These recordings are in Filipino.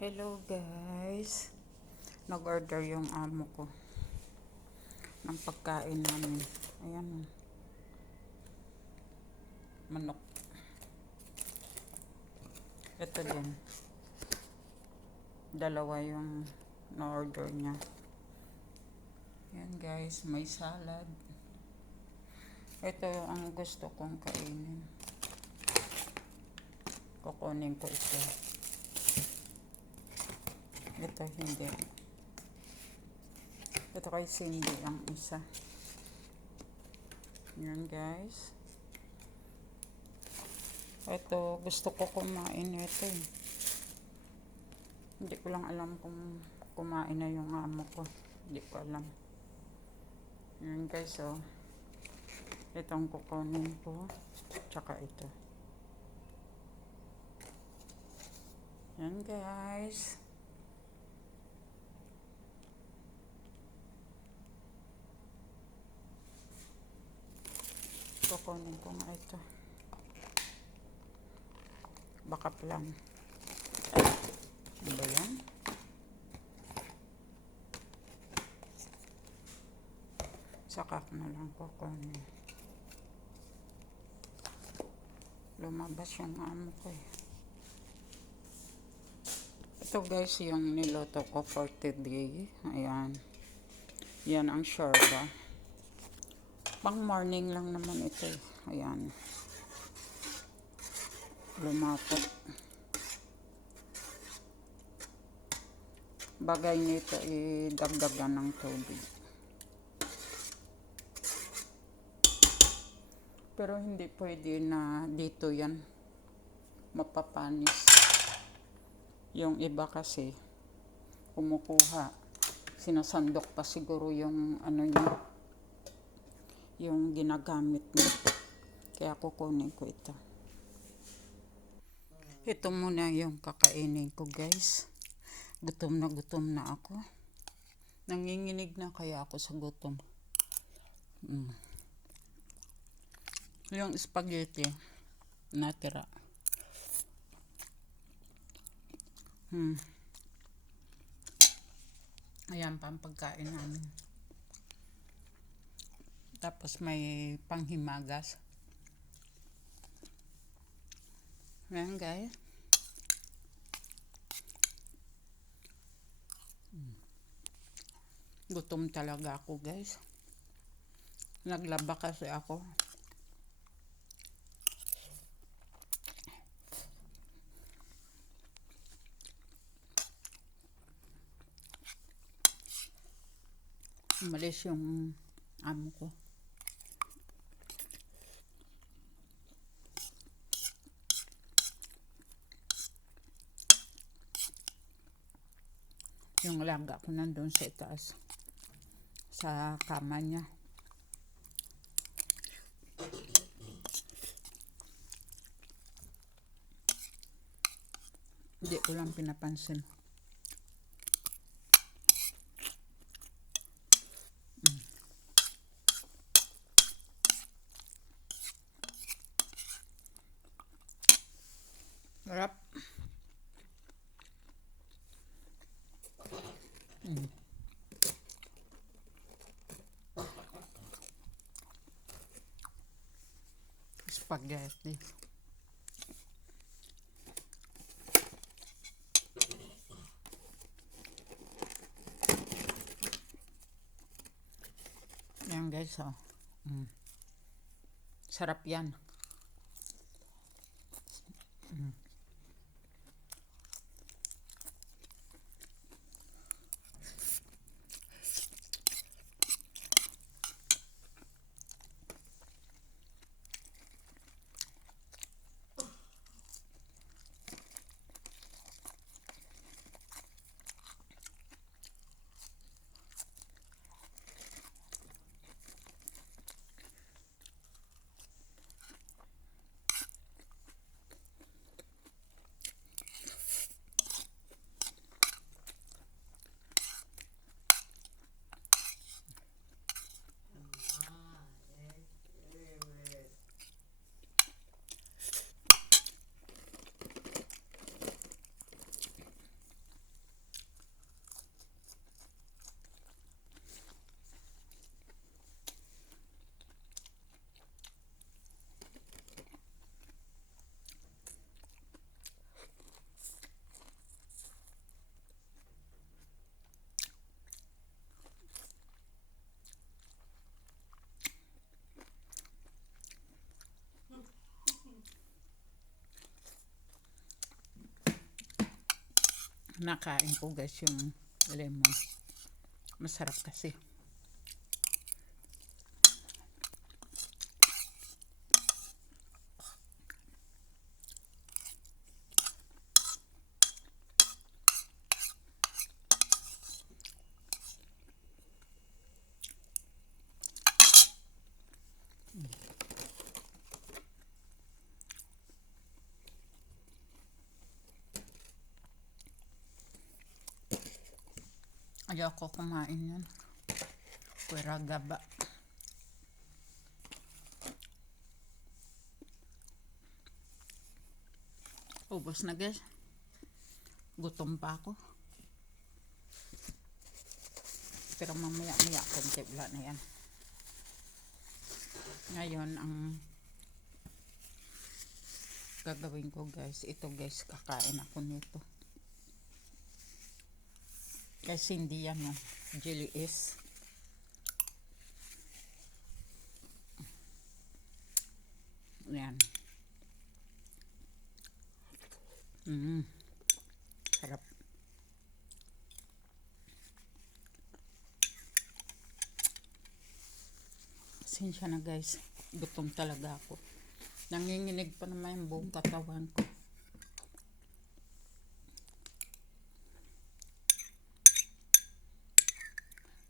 Hello guys, nag-order yung amo ko ng pagkain namin. Ayan, manok. Ito din, dalawa yung na-order niya. Ayan guys, may salad. Ito ang gusto kong kainin. Kukunin ko ito. Ito hindi. Ito kay Cindy ang isa. Ayan guys. Ito, gusto ko kumain ito eh. Hindi ko lang alam kung kumain na yung amo ko. Hindi ko alam. Ayan guys, oh. Itong kukunin ko. Tsaka ito. Ayan guys. Kukunin ko nga ito. Bakap lang. Ano ba yan? Saka ko na lang kukunin. Lumabas yung amo ko eh. Ito guys yung niloto ko for today. Ayan. Yan ang shorba. Pang morning lang naman ito eh. Ayan. Lumapot. Bagay nito idagdagan ng tubig. Pero hindi pwede na dito yan mapapanis. Yung iba kasi kumukuha, sinasandok pa siguro yung ano niya, yung ginagamit niya. Kaya kukunin ko ito. Ito muna yung kakainin ko guys. Gutom na ako. Nanginginig na kaya ako sa gutom. Yung spaghetti natira. Ayan pa ang pagkain namin. Tapos may panghimagas. Ayan guys. Gutom talaga ako guys. Naglaba kasi ako. Umalis yung amo ko. Yung alaga ko nandun sa itaas. Sa kama niya. Hindi ko lang pinapansin. Sarap. Spaghetti. Yan guys, oh. Sarap yan. nakain ko guys yung lemon. Masarap kasi. Ayaw ko kumain yan. Pwera gaba. Ubos na guys. Gutom pa ako. Pero mamaya-maya konti wala na yan. Ngayon ang gagawin ko guys, ito guys, kakain ako nito. Kasi hindi yan no, jelly is. Yan. Sarap. Pasensya na guys, gutom talaga ako. Nanginginig pa naman yung buong katawan ko.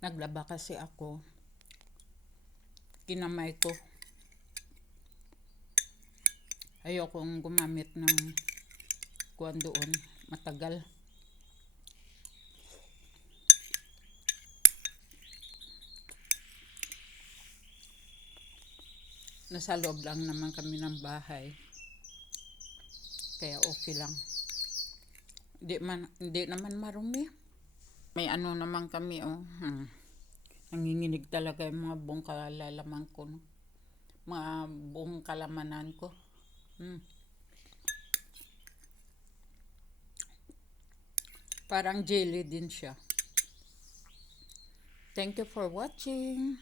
Naglaba kasi ako. Kinamay ko. Ayokong gumamit ng kuwan doon. Matagal. Nasa loob lang naman kami ng bahay. Kaya okay lang. Hindi naman marumi. May ano naman kami nanginginig talaga yung mga buong kalalaman ko. No? Mga buong kalamanan ko. Parang jelly din siya. Thank you for watching.